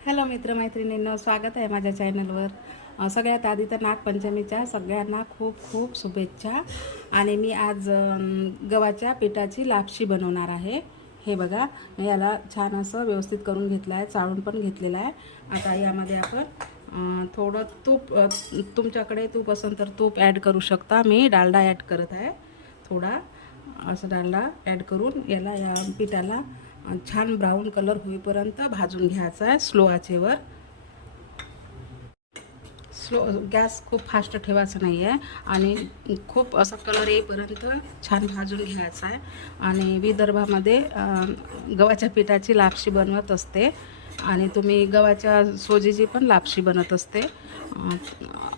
Hello मित्रमैत्रिणींनो स्वागत आहे माझ्या चॅनलवर. सगळ्यात आधी तर नागपंचमीच्या सगळ्यांना खूप खूप शुभेच्छा. आणि मी आज गव्हाच्या पिठाची लापशी बनवणार आहे. हे बघा याला छान असं व्यवस्थित करून घेतलं आहे चाळून पण घेतलेलं आहे. आता यामध्ये आपण थोडं तूप तुमच्याकडे तूप असेल तर तूप ॲड करू शकता. मी डालडा ॲड करत आहे. थोडा असं डालडा ॲड करून याला या पिठाला छान ब्राऊन कलर होईपर्यंत भाजून घ्यायचा आहे स्लो आचेवर. स्लो गॅस खूप फास्ट ठेवायचा नाही आहे आणि खूप असा कलर येईपर्यंत छान भाजून घ्यायचा आहे. आणि विदर्भामध्ये गव्हाच्या पिठाची लापशी बनवत असते आणि तुम्ही गव्हाच्या सोजीची पण लापशी बनत असते.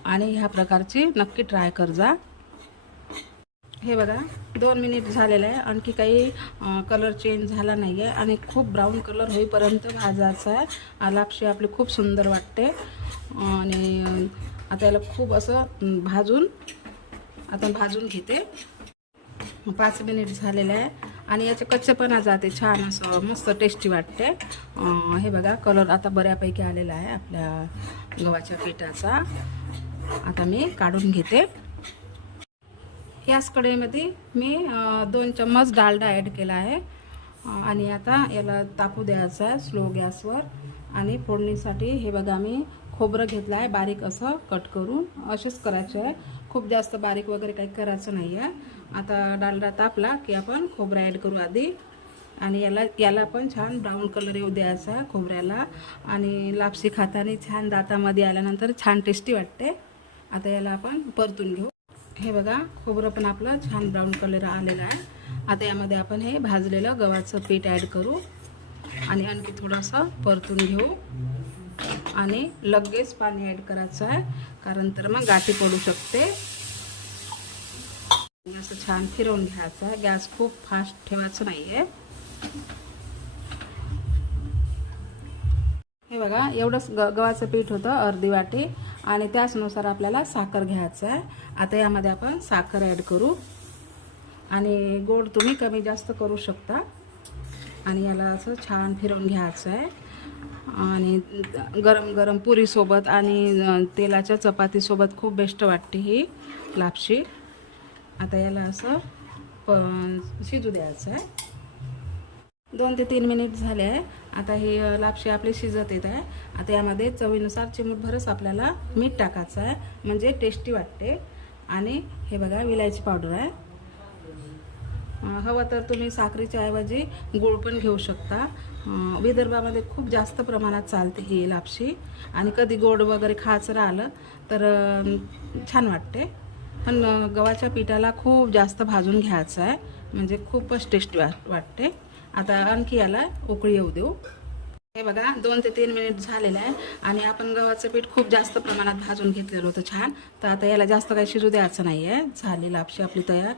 आणि ह्या प्रकारची नक्की ट्राय करजा. हे बघा दोन मिनिट झालेलं आहे. आणखी काही कलर चेंज झाला नाही आहे आणि खूप ब्राऊन कलर होईपर्यंत भाजायचा आहे आलापशी लापशी आपली खूप सुंदर वाटते. आणि आता याला खूप असं भाजून आता भाजून घेते. पाच मिनिट झालेलं आहे. आणि याचे कच्चेपणा जाते. छान असं मस्त टेस्टी वाटते. हे बघा कलर आता बऱ्यापैकी आलेला आहे आपल्या गव्हाच्या पिठाचा. आता मी काढून घेते. याच कढईमध्ये मी दोन चम्मच डालडा ॲड केला आहे. आणि आता याला तापू द्यायचं आहे स्लो गॅसवर. आणि फोडणीसाठी हे बघा मी खोबरं घेतलं आहे बारीक असं कट करून. असेच करायचे आहे. खूप जास्त बारीक वगैरे काही करायचं नाही आहे. आता डालडा तापला की आपण खोबरं ॲड करू आधी. आणि याला याला पण छान ब्राऊन कलर येऊ द्यायचा खोबऱ्याला. आणि लापशी खाताने छान दातामध्ये आल्यानंतर छान टेस्टी वाटते. आता याला आपण परतून घेऊ. हे बघा खोबरं पण आपलं छान ब्राऊन कलर आलेला आहे. आता यामध्ये आपण हे भाजलेलं गव्हाचं पीठ ॲड करू आणि आणखी थोडंसं परतून घेऊ. आणि लगेच पाणी ॲड करायचं आहे कारण तर मग गाठी पडू शकते. असं छान फिरवून घ्यायचं आहे. गॅस खूप फास्ट ठेवायचं नाही आहे हे बघा एवढंच ग गव्हाचं पीठ होतं अर्धी वाटी. आणि त्याचनुसार आपल्याला साखर घ्यायचं आहे. आता यामध्ये आपण साखर ॲड करू. आणि गोड तुम्ही कमी जास्त करू शकता. आणि याला असं छान फिरवून घ्यायचं आहे. आणि गरम गरम पुरीसोबत आणि तेलाच्या चपातीसोबत खूप बेस्ट वाटते ही लापशी. आता याला असं प शिजू द्यायचं आहे. दोन ते तीन मिनिट झाले आहे. आता हे लापशी आपली शिजत येत आहे. आता यामध्ये चवीनुसार चिमूटभरच आपल्याला मीठ टाकायचं आहे. म्हणजे टेस्टी वाटते. आणि हे बघा विलायची पावडर आहे. हवं तर तुम्ही साखरेच्या ऐवजी गूळ पण घेऊ शकता. विदर्भामध्ये खूप जास्त प्रमाणात चालते ही लापशी. आणि कधी गोड वगैरे खायचं राहिलं तर छान वाटते. पण गव्हाच्या पिठाला खूप जास्त भाजून घ्यायचं आहे. म्हणजे खूपच टेस्टी वाट वाटते. आता आणखी याला उकळी येऊ देऊ. हे बघा दोन ते तीन मिनिट झालेलं आहे आणि आपण गव्हाचं पीठ खूप जास्त प्रमाणात भाजून घेतलेलं होतं छान. तर आता याला जास्त काही शिजू द्यायचं नाही आहे. झाली लापशी आपली तयार.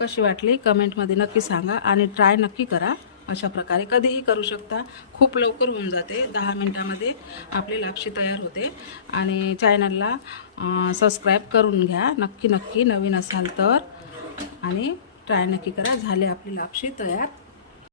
कशी वाटली कमेंटमध्ये नक्की सांगा आणि ट्राय नक्की करा. अशा प्रकारे कधीही करू शकता. खूप लवकर होऊन जाते. दहा मिनटामध्ये आपली लापशी तयार होते. आणि चॅनलला सबस्क्राईब करून घ्या. नक्की नक्की नवीन असाल तर. आणि ट्राय नक्की करा. झाले आपली लापशी तयार.